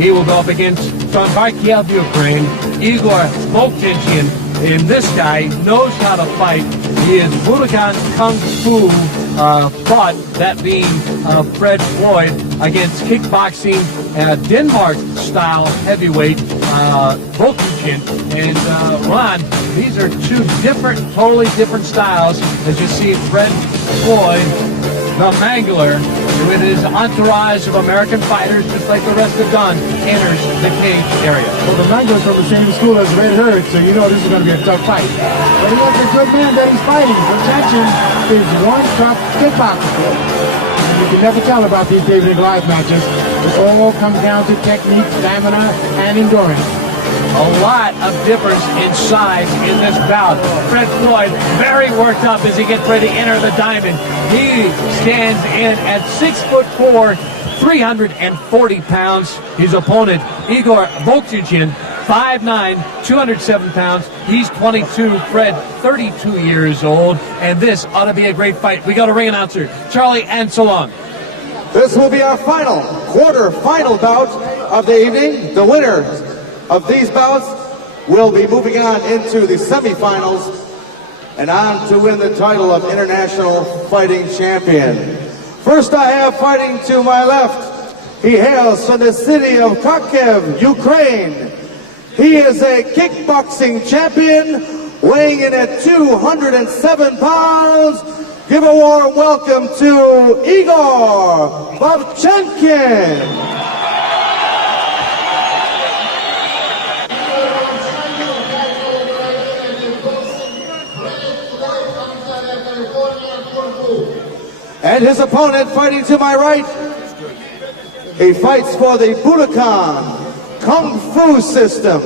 he will go up against from Kharkiv, Ukraine, Igor Volkjian. And this guy knows how to fight. He is Budokan Kung Fu fought, that being Fred Floyd, against kickboxing Denmark-style heavyweight Volkjian. And Ron, these are two totally different styles. As you see, Fred Floyd, the Mangler, with his entourage of American fighters, just like the rest of Don, enters the cage area. Well, the Mangler's from the same school as Red Herd, so you know this is going to be a tough fight. But he has a good man that he's fighting. Protection is one tough kickboxer. And you can never tell about these David and Goliath matches. It all comes down to technique, stamina, and endurance. A lot of difference in size in this bout. Fred Floyd very worked up as he gets ready to enter the diamond. He stands in at 6'4", 340 pounds. His opponent, Igor Volkjian, 5'9", 207 pounds. He's 22, Fred 32 years old, and this ought to be a great fight. We got a ring announcer, Charlie Anselon. This will be our quarter-final bout of the evening. The winner of these bouts will be moving on into the semifinals and on to win the title of International Fighting Champion. First I have fighting to my left. He hails from the city of Kharkiv, Ukraine. He is a kickboxing champion, weighing in at 207 pounds. Give a warm welcome to Igor Volkjian. And his opponent fighting to my right, he fights for the Budokan Kung Fu system.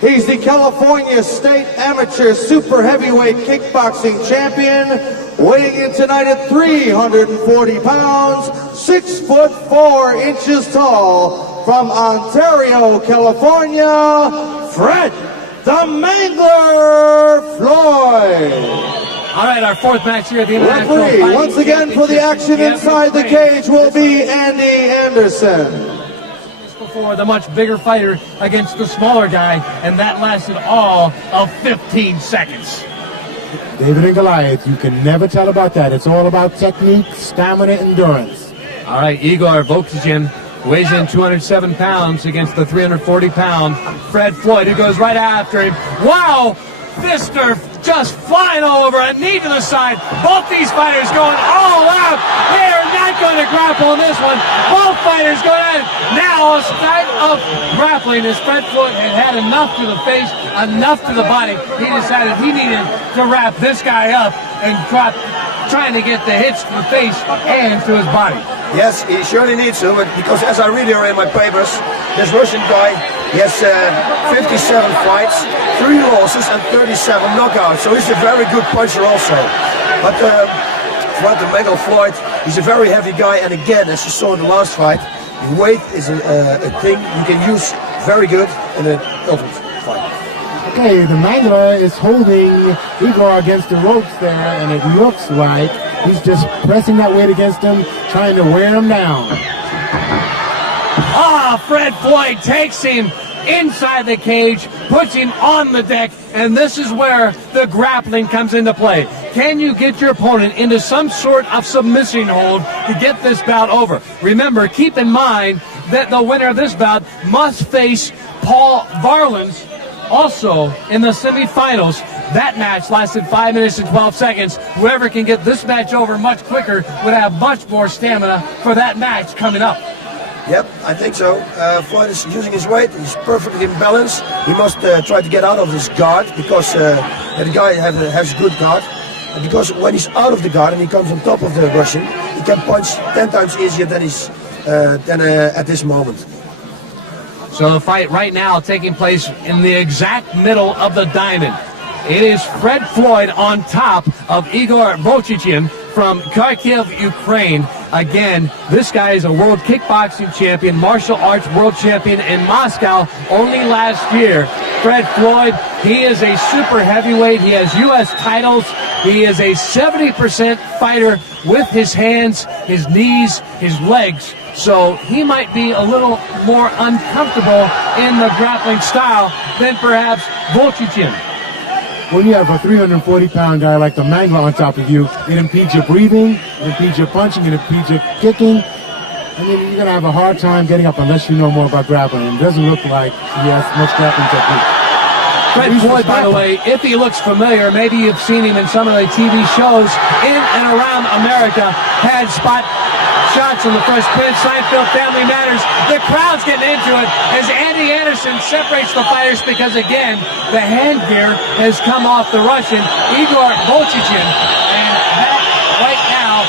He's the California State Amateur Super Heavyweight Kickboxing Champion, weighing in tonight at 340 pounds, 6'4" tall, from Ontario, California, Fred the Mangler Floyd. All right, our fourth match here at the International Referee, Fighting once again for the action inside the cage will be Andy Anderson. Before, the much bigger fighter against the smaller guy, and that lasted all of 15 seconds. David and Goliath, you can never tell about that. It's all about technique, stamina, endurance. All right, Igor Volkjian weighs in 207 pounds against the 340-pound Fred Floyd, who goes right after him. Wow! Fister just flying all over, a knee to the side. Both these fighters going all out. They are not going to grapple in this one. Both fighters going at it. Now a start of grappling as Fred Floyd had enough to the face, enough to the body. He decided he needed to wrap this guy up and trying to get the hits to the face and to his body. Yes, he surely needs to, but because as I read here in my papers, this Russian guy, he has 57 fights, 3 losses and 37 knockouts, so he's a very good puncher also. But Fred the Mangler Floyd, he's a very heavy guy, and again, as you saw in the last fight, weight is a thing you can use very good in an ultimate fight. Okay, the Mangler is holding Igor against the ropes there, and it looks like he's just pressing that weight against him, trying to wear him down. Fred Floyd takes him inside the cage, puts him on the deck, and this is where the grappling comes into play. Can you get your opponent into some sort of submission hold to get this bout over? Remember, keep in mind that the winner of this bout must face Paul Varlins also in the semifinals. That match lasted 5 minutes and 12 seconds. Whoever can get this match over much quicker would have much more stamina for that match coming up. Yep, I think so. Floyd is using his weight. He's perfectly in balance. He must try to get out of his guard because the guy has a good guard. And because when he's out of the guard and he comes on top of the Russian, he can punch 10 times easier than at this moment. So the fight right now taking place in the exact middle of the diamond. It is Fred Floyd on top of Igor Volkjian from Kharkiv, Ukraine. Again, this guy is a world kickboxing champion, martial arts world champion in Moscow only last year. Fred Floyd, he is a super heavyweight. He has U.S. titles. He is a 70% fighter with his hands, his knees, his legs. So he might be a little more uncomfortable in the grappling style than perhaps Volchichin. When you have a 340-pound guy like the Mangler on top of you, it impedes your breathing, it impedes your punching, it impedes your kicking. I mean, you're going to have a hard time getting up unless you know more about grappling. It doesn't look like he has much grappling technique. Fred Floyd, by the way, if he looks familiar, maybe you've seen him in some of the TV shows in and around America, had spot shots on the first pin, Seinfeld, Family Matters. The crowd's getting into it as Andy Anderson separates the fighters because, again, the hand gear has come off the Russian, Igor Volchichin, and that right now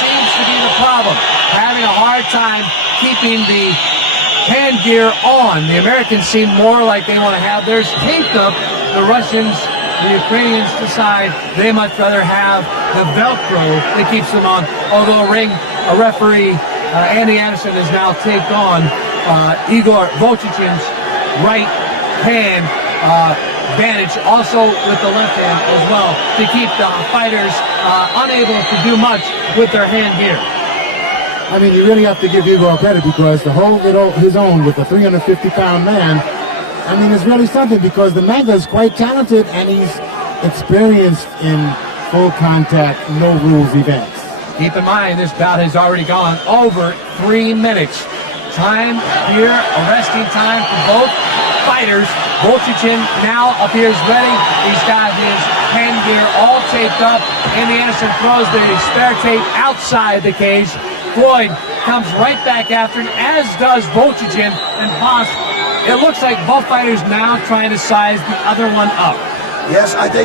seems to be the problem. Having a hard time keeping the hand gear on. The Americans seem more like they want to have theirs taped up. The Russians, the Ukrainians decide they much rather have the Velcro that keeps them on. Although a referee, Andy Anderson, has now taken on Igor Volchichin's right hand advantage, also with the left hand as well, to keep the fighters unable to do much with their hand gear. I mean, you really have to give Igor credit because to hold it his own with a 350-pound man, I mean, it's really something because the Mangler is quite talented and he's experienced in full contact, no rules events. Keep in mind, this bout has already gone over 3 minutes. Time here, arresting time for both fighters. Volchichin now appears ready. He's got his hand gear all taped up. Andy Anderson throws the spare tape outside the cage. Floyd comes right back after him, as does Volchichin and Haas. It looks like both fighters now trying to size the other one up. Yes, I think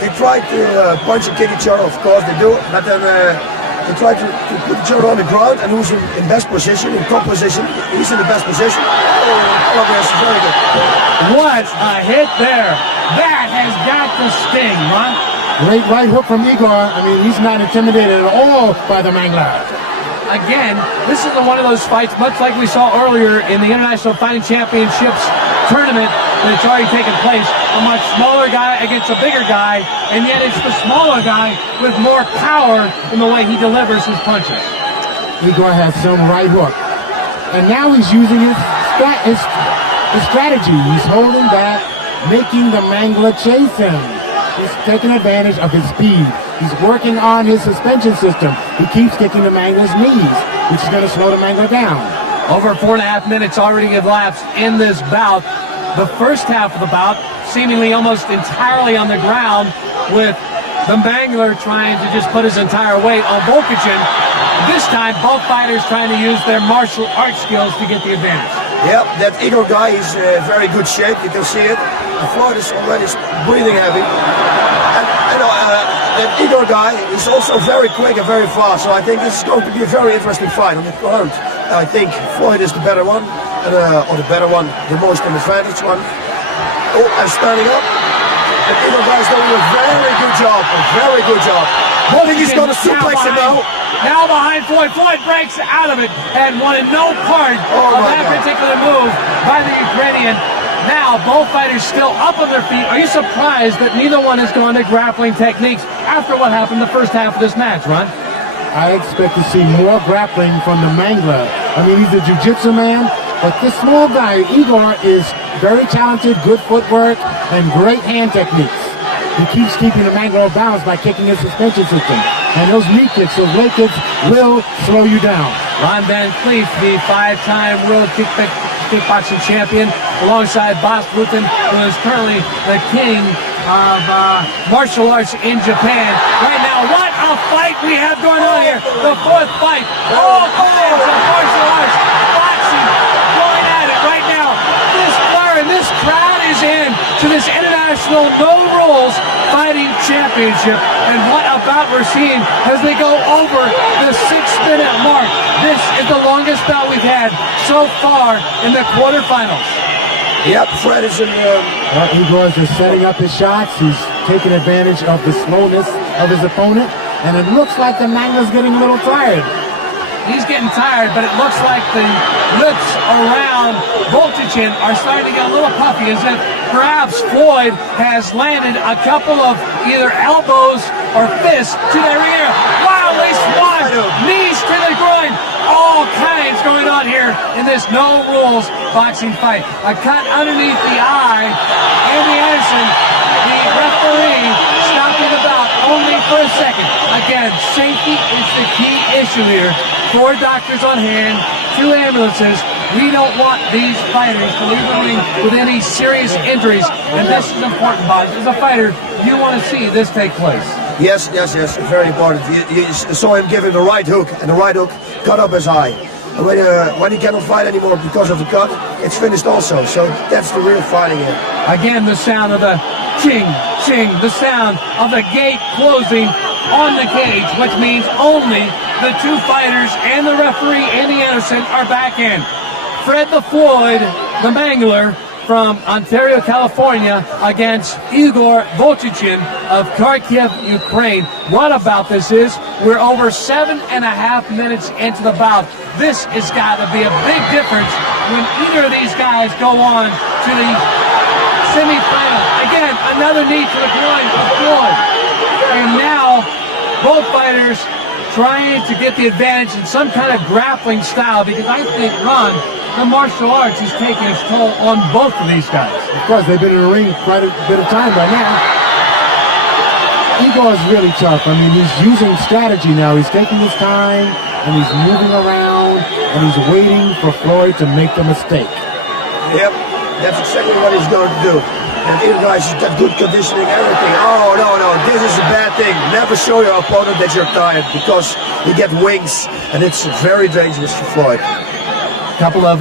they try to punch and kick each other, of course they do, but then they try to put each other on the ground, and who's in best position, in top position, he's in the best position. Oh, yes, very good. What a hit there. That has got to sting, Ron. Great right hook from Igor. I mean, he's not intimidated at all by the Mangler. Again, this is one of those fights, much like we saw earlier in the International Fighting Championships tournament that's already taken place. A much smaller guy against a bigger guy, and yet it's the smaller guy with more power in the way he delivers his punches. Igor has some right hook. And now he's using his strategy. He's holding back, making the Mangler chase him. He's taking advantage of his speed. He's working on his suspension system. He keeps kicking the Mangler's knees, which is going to slow the Mangler down. Over 4.5 minutes already have elapsed in this bout. The first half of the bout seemingly almost entirely on the ground, with the Mangler trying to just put his entire weight on Volchichin. This time, both fighters trying to use their martial arts skills to get the advantage. Yeah, that Igor guy is very good shape. You can see it. The Floyd is already breathing heavy. And that Igor guy is also very quick and very fast. So I think this is going to be a very interesting fight on the ground. I think Floyd is the better one, or the better one, the most advantage one. Oh, and standing up. And Igor guy is doing a very good job. A very good job. I think he's going to suplex him now. Now behind Floyd. Floyd breaks out of it and wanted no part of that particular move by the Ukrainian. Now, both fighters still up on their feet. Are you surprised that neither one has gone to grappling techniques after what happened the first half of this match, Ron? I expect to see more grappling from the Mangler. I mean, he's a jiu-jitsu man, but this small guy, Igor, is very talented, good footwork, and great hand techniques. He keeps keeping the Mangler balanced by kicking his suspension system. And those knee kicks, those leg kicks, will slow you down. Ron Van Cleef, the 5-time world kickboxing champion, alongside Bas Rutten, who is currently the king of martial arts in Japan. Right now, what a fight we have going on here. The fourth fight. All kinds of martial arts. Boxing going at it right now. This fire and this crowd is in to this international no rules fighting championship. And what about we're seeing as they go over the 6-minute mark. This is the longest bout we've had so far in the quarterfinals. Yep, Fred is in Igor is just setting up his shots. He's taking advantage of the slowness of his opponent. And it looks like the Mangler's getting a little tired. He's getting tired, but it looks like the lips around Volchichin are starting to get a little puffy, as if perhaps Floyd has landed a couple of either elbows or fists to their ear. Wildly swung, knees to the groin, all kinds going on here in this no rules boxing fight. A cut underneath the eye. Andy Anderson, the referee, stopping the bout only for a second. Again, safety is the key issue here. 4 doctors on hand, 2 ambulances. We don't want these fighters to leave the ring with any serious injuries, and this is important, Bob. As a fighter, you want to see this take place. Yes, very important. You saw him give him the right hook, and the right hook cut up his eye. And when he cannot fight anymore because of the cut, it's finished also. So that's the real fighting here. Again, the sound of the ching, ching, the sound of the gate closing on the cage, which means only the 2 fighters and the referee, Andy Anderson, are back in. Fred the Floyd, the Mangler, from Ontario, California, against Igor Volchichin of Kharkiv, Ukraine. What about this is, we're over 7.5 minutes into the bout. This has got to be a big difference when either of these guys go on to the semifinal. Again, another knee to the groin of Floyd. And now, both fighters trying to get the advantage in some kind of grappling style, because I think, Ron, the martial arts is taking its toll on both of these guys. Of course, they've been in the ring quite a bit of time by now. Igor is really tough. I mean, he's using strategy now. He's taking his time, and he's moving around, and he's waiting for Floyd to make the mistake. Yep, that's exactly what he's going to do. And Igor guys has got good conditioning, everything. Oh, no, this is a bad thing. Never show your opponent that you're tired, because you get wings, and it's very dangerous for Floyd. Couple of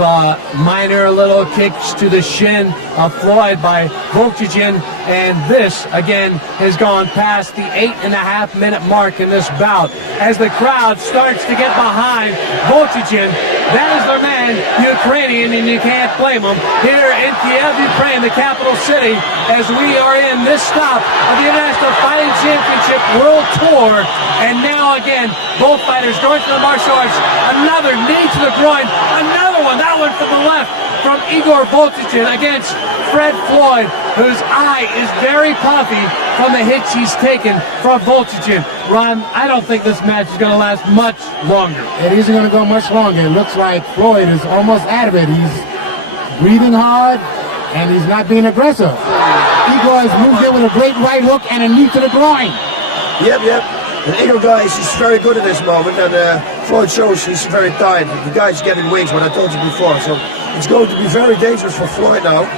minor little kicks to the shin of Floyd by Volchichin, and this again has gone past the 8.5 minute mark in this bout as the crowd starts to get behind Volchichin. That is their man, Ukrainian, and you can't blame him. Here in Kiev, Ukraine, the capital city, as we are in this stop of the International Fighting Championship World Tour, and now again both fighters going to the martial arts. Another knee to the groin, another one, that one from the left, from Igor Volchichin against Fred Floyd, whose eye is very puffy from the hits he's taken from Volchichin. Ron, I don't think this match is going to last much longer. It isn't going to go much longer. It looks like Floyd is almost out of it. He's breathing hard, and he's not being aggressive. Igor has moved in with a great right hook and a knee to the groin. Yep. And Igor guys is very good at this moment, and Floyd shows he's very tired. The guy's getting wings, what I told you before. So it's going to be very dangerous for Floyd now,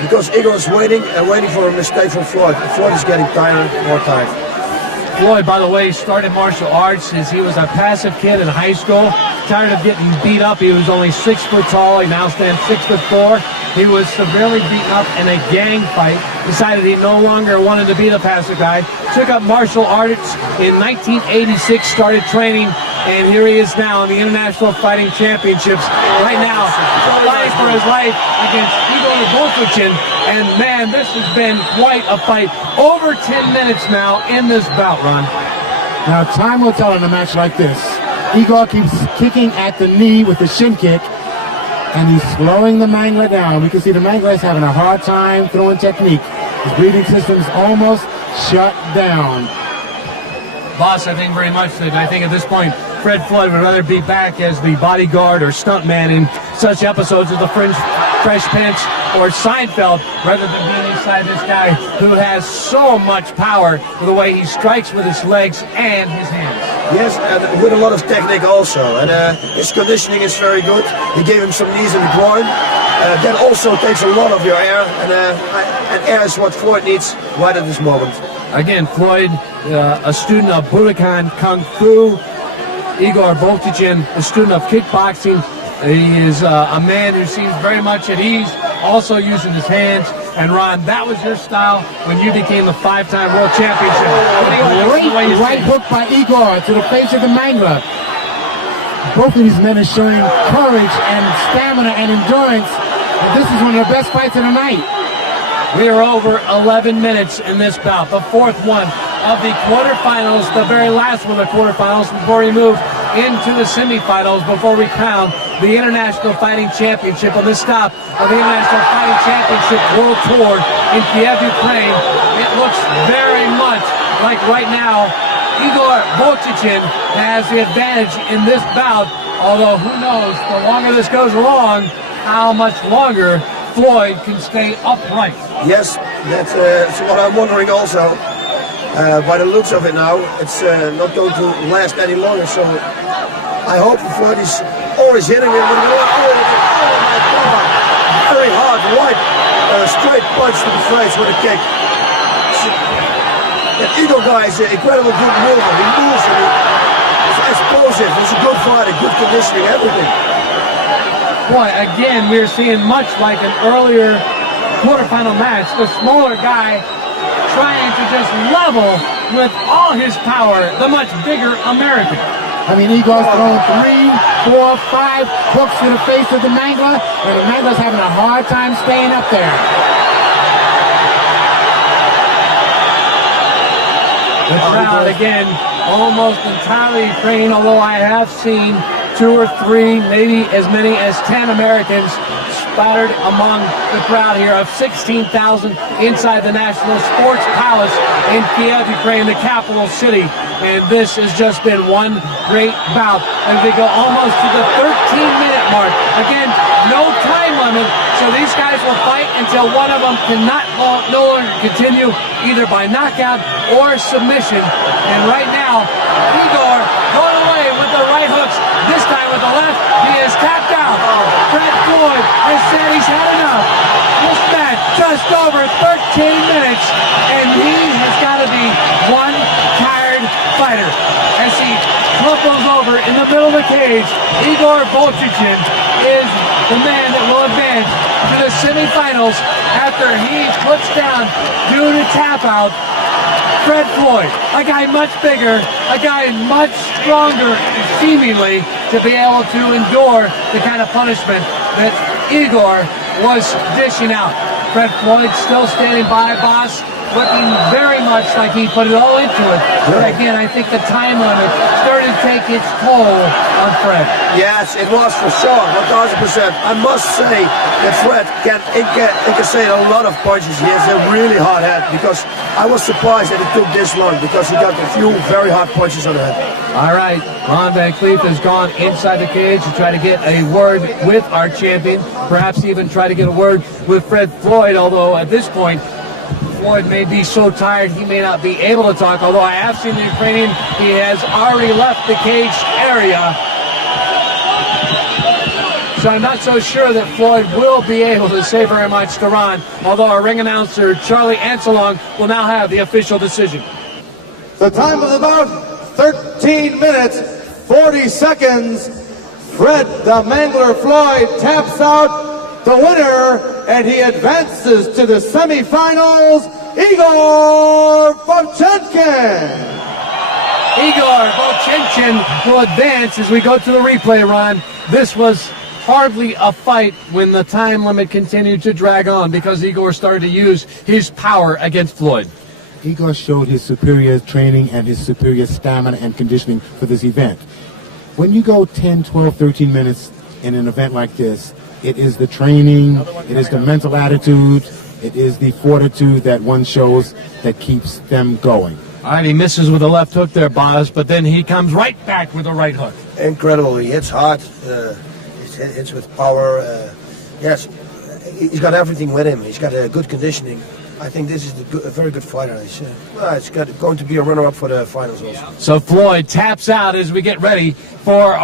because Igor is waiting for a mistake from Floyd. Floyd is getting tired, more tired. Floyd, by the way, started martial arts as he was a passive kid in high school. Tired of getting beat up. He was only 6 foot tall. He now stands 6'4". He was severely beaten up in a gang fight. Decided he no longer wanted to be the passive guy. Took up martial arts in 1986. Started training, and here he is now in the International Fighting Championships. Right now, fighting for his life against Igor Volchichin. And man, this has been quite a fight. Over 10 minutes now in this bout, Ron. Now, time will tell in a match like this. Igor keeps kicking at the knee with the shin kick, and he's slowing the Mangler down. We can see the Mangler is having a hard time throwing technique. His breathing system's almost shut down. Boss, I think very much that I think at this point, Fred Floyd would rather be back as the bodyguard or stuntman in such episodes as the Fresh Prince or Seinfeld, rather than being inside this guy who has so much power with the way he strikes with his legs and his hands. Yes, and with a lot of technique also, and his conditioning is very good. He gave him some knees in the groin. That also takes a lot of your air, and air is what Floyd needs right at this moment. Again, Floyd, a student of Budokan Kung Fu. Igor Volchichin, a student of kickboxing. He is a man who seems very much at ease, also using his hands. And Ron, that was your style when you became the 5-time world championship. Great right hook by Igor to the face of the Mangler. Both of these men are showing courage and stamina and endurance. This is one of the best fights of the night. We are over 11 minutes in this bout, the fourth one of the quarterfinals, the very last one of the quarterfinals before we move into the semifinals, before we crown the International Fighting Championship on this stop of the International Fighting Championship World Tour in Kiev, Ukraine. It looks very much like right now Igor Volchichin has the advantage in this bout, although who knows, the longer this goes along, how much longer Floyd can stay upright. Yes, that's what I'm wondering also. By the looks of it now, it's not going to last any longer, so I hope Floyd is always hitting him with oh my God, very hard, right, straight punch to the face with a kick. That Igor guy is an incredible good mover. He moves and he's explosive. He's a good fighter, good conditioning, everything. Boy, again, we're seeing much like an earlier quarterfinal match. The smaller guy trying to just level with all his power the much bigger American. I mean, Igor's thrown 3, 4, 5 hooks to the face of the Mangler, and the Mangler's having a hard time staying up there. The crowd, again, almost entirely Ukraine, although I have seen 2 or 3, maybe as many as 10 Americans spattered among the crowd here of 16,000 inside the National Sports Palace in Kiev, Ukraine, the capital city. And this has just been one great bout as we go almost to the 13-minute mark. Again, no time limit, so these guys will fight until one of them cannot no longer continue, either by knockout or submission. And right now, Igor going away with the right hooks, this time with the left. He is tapped out. Fred Floyd has said he's had enough. This match just over 13 minutes, and he has got to be one tired fighter. As he crumples over in the middle of the cage, Igor Volchichin is the man that will advance to the semifinals after he puts down, due to tap out, Fred Floyd, a guy much bigger, a guy much stronger, seemingly, to be able to endure the kind of punishment that Igor was dishing out. Fred Floyd still standing by, boss, looking very much like he put it all into it. But again, I think the time limit started to take its toll on Fred. Yes, it was for sure, 1,000%. I must say that Fred can incassate a lot of punches. He has a really hard head, because I was surprised that it took this long, because he got a few very hard punches on the head. All right, Ron Van Cleef has gone inside the cage to try to get a word with our champion, perhaps even try to get a word with Fred Floyd, although at this point, Floyd may be so tired he may not be able to talk, although I have seen the Ukrainian, he has already left the cage area. So I'm not so sure that Floyd will be able to say very much to Ron, although our ring announcer, Charlie Anselong, will now have the official decision. The time of the bout, 13 minutes, 40 seconds. Fred the Mangler Floyd taps out the winner, and he advances to the semifinals, Igor Volchichin. Igor Volchichin will advance as we go to the replay, Ron. This was hardly a fight when the time limit continued to drag on, because Igor started to use his power against Floyd. Igor showed his superior training and his superior stamina and conditioning for this event. When you go 10, 12, 13 minutes in an event like this, it is the training, it is the mental attitude, it is the fortitude that one shows that keeps them going. All right, he misses with a left hook there, Boz, but then he comes right back with a right hook. Incredible. He hits hard. He hits with power. Yes, he's got everything with him. He's got a good conditioning. I think this is a very good fighter. It's going to be a runner-up for the finals also. So Floyd taps out as we get ready for our